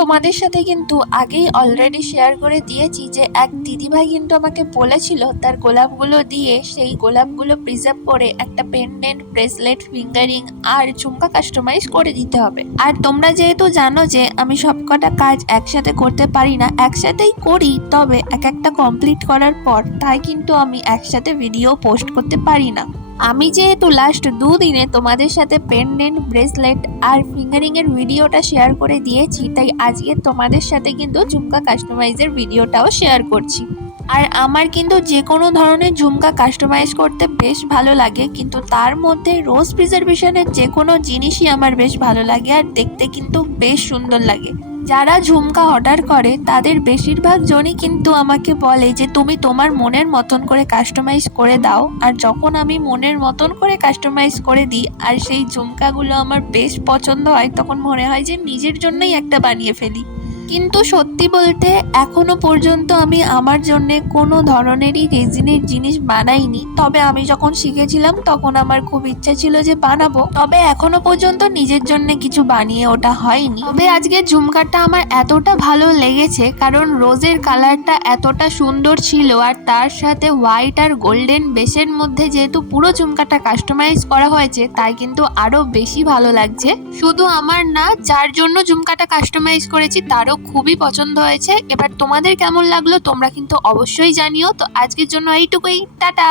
তোমাদের সাথে কিন্তু আগেই অলরেডি শেয়ার করে দিয়েছি যে এক দিদিভাই কিন্তু আমাকে বলেছিল তার গোলাপগুলো দিয়ে সেই গোলাপগুলো প্রিজার্ভ করে একটা পেন্ডেন্ট, ব্রেসলেট, ফিঙ্গারিং আর ঝুমকা কাস্টমাইজ করে দিতে হবে। আর তোমরা যেহেতু জানো যে আমি সবকটা কাজ একসাথে করতে পারি না, একসাথেই করি তবে এক একটা কমপ্লিট করার পর তাই কিন্তু আমি একসাথে ভিডিও পোস্ট করতে পারি না। আমি যেহেতু লাস্ট দুদিনে তোমাদের সাথে পেন্ডেন্ট, ব্রেসলেট আর ফিঙ্গারিং এর ভিডিওটা শেয়ার করে দিয়েছি, তাই আজকে তোমাদের সাথে কিন্তু ঝুমকা কাস্টমাইজের ভিডিওটাও শেয়ার করছি। আর আমার কিন্তু যে কোনো ধরনের ঝুমকা কাস্টমাইজ করতে বেশ ভালো লাগে, কিন্তু তার মধ্যে রোজ প্রিজার্ভেশনের যে কোনো জিনিসই আমার বেশ ভালো লাগে আর দেখতে কিন্তু বেশ সুন্দর লাগে। যারা ঝুমকা অর্ডার করে তাদের বেশিরভাগ জনই কিন্তু আমাকে বলে যে তুমি তোমার মনের মতন করে কাস্টমাইজ করে দাও। আর যখন আমি মনের মতন করে কাস্টমাইজ করে দিই আর সেই ঝুমকাগুলো আমার বেশ পছন্দ হয়, তখন মনে হয় যে নিজের জন্যই একটা বানিয়ে ফেলি। কিন্তু সত্যি বলতে এখনো পর্যন্ত আমি আমার জন্য কোনো ধরনেরই রেজিনের জিনিস বানাইনি। তবে আমি যখন শিখেছিলাম তখন আমার খুব ইচ্ছা ছিল যে বানাবো, তবে এখনো পর্যন্ত নিজের জন্য কিছু বানিয়ে ওটা হয়নি। তবে আজকে ঝুমকাটা আমার এতটা ভালো লেগেছে কারণ রোজের কালারটা এতটা সুন্দর ছিল আর তার সাথে হোয়াইট আর গোল্ডেন বেসের মধ্যে যেহেতু পুরো ঝুমকাটা কাস্টমাইজ করা হয়েছে তাই কিন্তু আরো বেশি ভালো লাগছে। শুধু আমার না, যার জন্য ঝুমকাটা কাস্টমাইজ করেছি তারও খুবই পছন্দ হয়েছে। এবার তোমাদের কেমন লাগলো তোমরা কিন্তু অবশ্যই জানিও। তো আজকের জন্য এইটুকুই, টাটা।